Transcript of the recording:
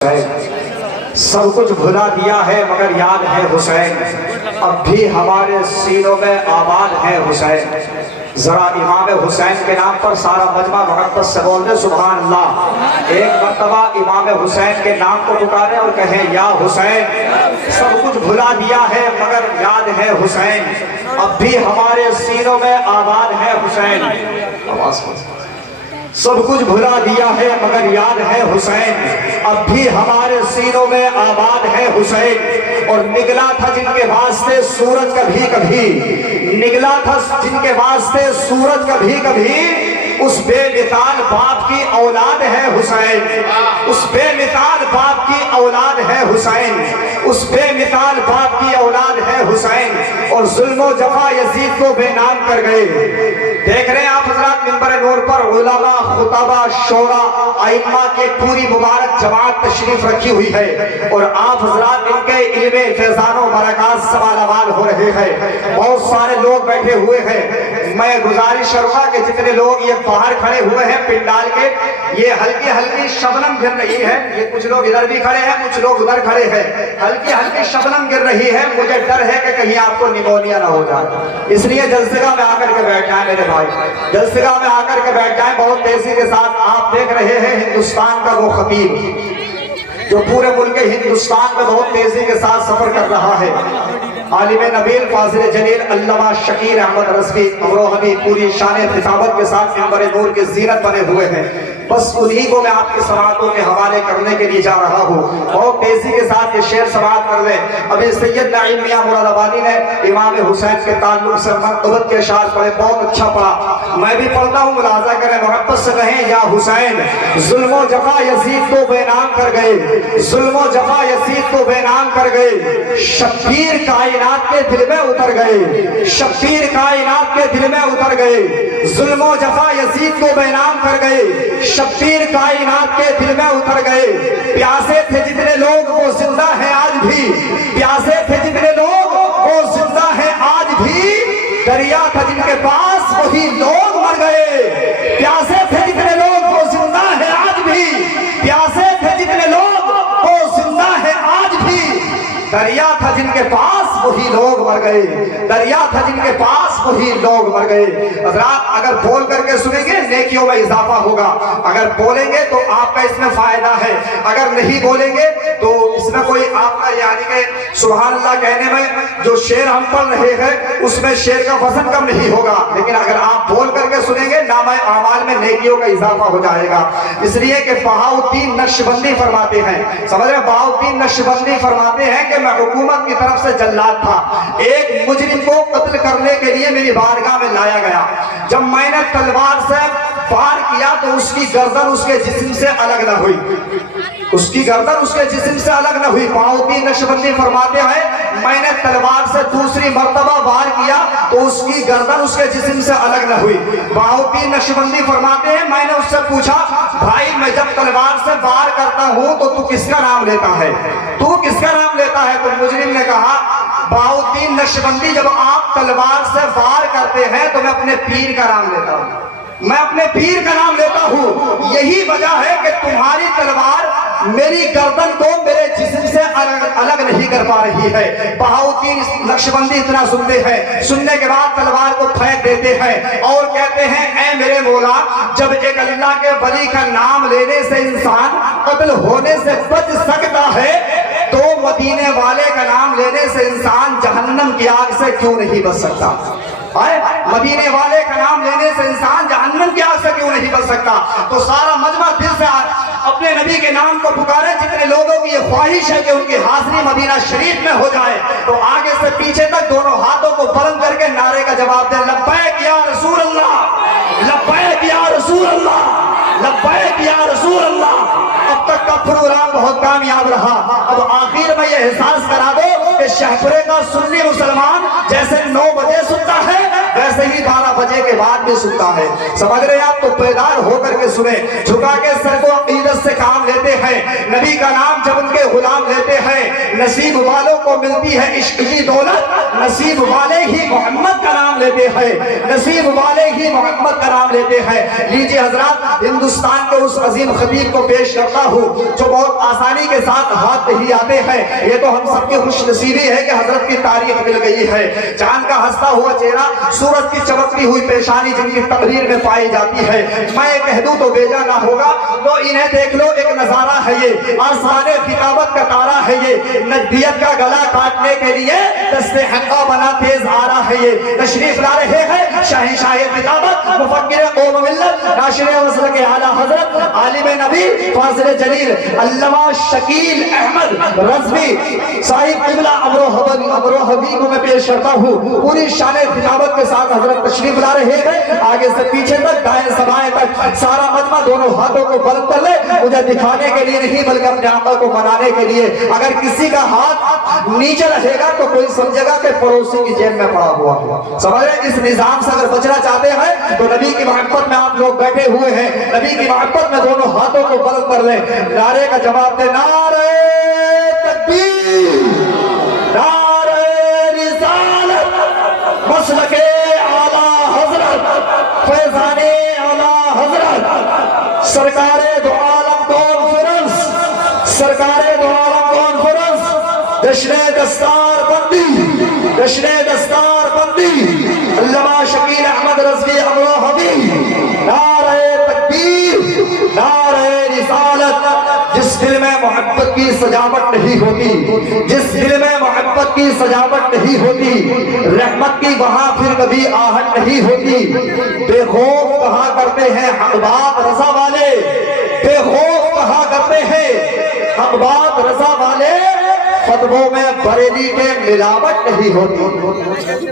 सब कुछ भुला दिया है मगर याद है हुसैन, अब भी हमारे सीनों में आबाद है हुसैन। जरा इमाम हुसैन के नाम पर सारा मजमा मोहब्बत से बोल दे सुभान अल्लाह। एक मर्तबा इमाम हुसैन के नाम को पुकारे और कहें या हुसैन। सब कुछ भुला दिया है मगर याद है हुसैन, अब भी हमारे सीनों में आबाद है हुसैन। आवाज सब कुछ भुला दिया है मगर याद है हुसैन, अब भी हमारे सीनों में आबाद है हुसैन। और निकला था जिनके वास्ते सूरज कभी कभी, निकला था जिनके वास्ते सूरज कभी कभी, उस बेमिसाल बाप की औलाद है हुसैन, उस बेमिसाल बाप की औलाद है हुसैन, उस बेमिसाल बाप की औलाद है हुसैन। और जुल्म जफा यजीद को बेनाम कर गए। देख रहे हैं आप हजरात मिंबर नूर पर उलमा, खुतबा, शोरा, आइम्मा के पूरी मुबारक जमात तशरीफ रखी हुई है और आप हजरात इनके इल्मे फैजानो बरकत सवाल हो रहे हैं। बहुत सारे लोग बैठे हुए हैं। मैं गुजारिश करूंगा कि जितने लोग ये बाहर खड़े हुए हैं पिंडाल के, ये हल्की हल्की शबनम गिर रही है, ये कुछ लोग इधर भी खड़े हैं, कुछ लोग उधर खड़े हैं, हल्की हल्की शबनम गिर रही है। मुझे डर है कि कहीं आपको निमोनिया ना हो जाए, इसलिए जलसेगा में आकर के बैठ जाए मेरे भाई, जलसेगा में आकर के बैठ जाए। बहुत तेजी के साथ आप देख रहे हैं हिंदुस्तान का वो खतीब जो पूरे मुल्क हिंदुस्तान में बहुत तेजी के साथ सफर कर रहा है, आलिम नबील फाजिल जलील अल्लामा शकीर अहमद रज़वी अमरोहनी पूरी शान खिताबत के साथ मिंबर नूर के ज़ीनत बने हुए हैं। बस उन्हीं को मैं आपकी समातों के हवाले करने के लिए जा रहा हूँ। बहुत तेजी के साथ ये शेर समात कर लें। अभी सैयद नईम मियां मुरादाबादी ने इमाम हुसैन के ताल्लुक से मनक़बत के अशार पढ़े, बहुत अच्छा पढ़ा। मैं भी पढ़ता हूँ, मुलाजा करें, मोहब्बत से कहें या हुसैन। जुल्म जफा यजीद को बेनाम कर गए, जुल्म जफा यजीद को बेनाम कर गए, शब्बीर कायनात के दिल में उतर गए, शब्बीर कायनात के दिल में उतर गए। जुल्म जफा यजीद को बेनाम कर गए, शब्बीर कायनात के दिल में उतर गए। प्यासे थे जितने लोग वो जिंदा है आज भी, प्यासे थे जितने लोग वो जिंदा है आज भी, दरिया था जिनके पास वही लोग मर गए। प्यासे थे जितने लोग वो जिंदा है आज भी, प्यासे थे जितने लोग वो जिंदा है आज भी, दरिया था जिनके पास वही लोग मर गए, दरिया था जिनके पास वही लोग मर गए। हज़रात अगर बोल करके सुनेंगे नेकियों में इजाफा होगा, अगर बोलेंगे तो आपका इसमें फायदा है, अगर नहीं बोलेंगे तो इसमें कोई आपका यानी कि सुभान अल्लाह कहने में जो शेर हम पढ़ रहे हैं उसमें शेर का वजन कम नहीं होगा, लेकिन अगर आप बोल करके सुनेंगे नामा आमाल में नेकियों का इजाफा हो जाएगा। इसलिए कि बहाउद्दीन नक्शबंदी फरमाते हैं, समझ रहे, बहाउद्दीन नक्शबंदी फरमाते हैं कि मैं हुकूमत की तरफ से जल्लाद था, एक मुजरिम को कत्ल करने के लिए मेरी बारगाह में लाया गया। जब मैंने तलवार से वार किया तो उसकी गर्दन उसके जिस्म से अलग न हुई, उसकी गर्दन उसके जिस्म से अलग न हुई। बहाउद्दीन नक्शबंदी फरमाते हैं मैंने तलवार से दूसरी मर्तबा वार किया तो उसकी गर्दन उसके जिस्म से अलग न हुई। बहाउद्दीन नक्शबंदी फरमाते हैं मैंने उससे पूछा भाई मैं जब तलवार से वार करता हूं तो तू किसका नाम लेता है, तू किसका नाम लेता है? तो मुजरिम ने कहा बहाउद्दीन नक्शबंदी जब आप तलवार से वार करते हैं तो मैं अपने पीर का नाम लेता हूं, मैं अपने पीर का नाम लेता हूं। यही वजह है कि तुम्हारी तलवार मेरी गर्दन को मेरे जिस्म से अलग नहीं कर पा रही है। बहाउद्दीन नक्शबंदी इतना सुनते हैं, सुनने के बाद तलवार को फेंक देते हैं और कहते हैं ऐ मेरे मौला, जब एक अल्लाह के वली का नाम लेने से इंसान कत्ल होने से बच सकता है तो मदीने वाले का नाम लेने से इंसान जहन्नम की आग से क्यों नहीं बच सकता? मदीने वाले का नाम लेने से इंसान जहन्नम की आग से क्यों नहीं बच सकता? तो सारा मजमा दिल से अपने नबी के नाम को पुकारे। जितने लोगों की ये ख्वाहिश है कि उनकी हाजिरी मदीना शरीफ में हो जाए तो आगे से पीछे तक दोनों हाथों को बुलंद करके नारे का जवाब दे, लब्बैक या रसूल अल्लाह, लब्बैक या रसूल अल्लाह, लब्बैक या रसूल अल्लाह। अब तक का प्रोग्राम बहुत कामयाब रहा, अब आखिर में ये एहसास करा दो कि शहपुरे का सुन्नी मुसलमान जैसे 9 बजे सुनता है वैसे ही 12 बजे के बाद भी सुनता है। समझ रहे हैं आप? तो बेदार होकर के सुने, झुका के सर को عزت سے کام لیتے ہیں، نبی کا نام جب ان کے غلام لیتے ہیں، نصیب والوں کو ملتی ہے عشق کی دولت، نصیب والے ہی محمد کا نام لیتے ہیں، نصیب والے ہی محمد کا نام لیتے ہیں۔ لیجیے حضرات، ہندوستان کے اس عظیم خطیب کو پیش کرتا ہوں جو بہت آسانی کے ساتھ ہاتھ نہیں آتے ہیں۔ یہ تو ہم سب کی خوش نصیبی ہے کہ حضرت کی تاریخ مل گئی ہے۔ چاند کا ہنستا ہوا چہرہ، سورج کی چمکتی ہوئی پیشانی جن کی تقریر میں پائی جاتی ہے، میں کہہ دوں تو بیجا نہ ہوگا، تو انہیں دیکھ لو، ایک نظارہ ہے یہ، آسمان خطابت کا تارا ہے یہ، نجدیت کا گلا کاٹنے کے لیے دست حقہ بنا تیز آ رہا ہے یہ، تشریف لا رہے ہیں شہنشاہ خطابت، مفکر قوم ملت، ناشر وصل کے اعلیٰ حضرت، عالم نبی، فاضل جلیل، علامہ شکیل احمد رضوی صاحب قبلہ امرو حبی کو میں پیش کرتا ہوں۔ پوری شان خطابت کے ساتھ حضرت تشریف لا رہے ہیں، آگے سے پیچھے تک، دائیں سے بائیں تک، سارا مجمع دونوں ہاتھوں کو بلند کر لے، مجھے دکھانے کے لیے نہیں بلکہ اپنے آقا کو منانے کے لیے۔ اگر کسی کا ہاتھ نیچے رہے گا تو کوئی سمجھے گا کہ پڑوسی کی جیب میں پڑا ہوا ہے۔ سمجھ رہے؟ اس نظام سے اگر بچنا چاہتے ہیں تو نبی کی محبت میں آپ لوگ بیٹھے ہوئے ہیں، نبی کی محبت میں دونوں ہاتھوں کو بلند کر لیں، نعرے کا جواب دے، نعرہ تکبیر، نعرہ رسالت، مسلک اعلیٰ حضرت، فیضان اعلیٰ حضرت، سرکار دو عالم کانفرنس، سرکار دو عالم کانفرنس، جشن دستار بندی، جشن دستار بندی، علامہ شکیل احمد رضوی امرو حبی، نعرہ تکبیر، نعرہ رسالت۔ جس دل میں محبت کی سجاوٹ نہیں ہوتی، جس دل میں محبت کی سجاوٹ نہیں ہوتی، رحمت کی وہاں پھر کبھی آہٹ نہیں ہوتی۔ بے خوف کہا کرتے ہیں حق بات رضا والے، بے خوف کہا کرتے ہیں حق بات رضا والے، فتووں میں بریلی کے ملاوٹ نہیں ہوتی۔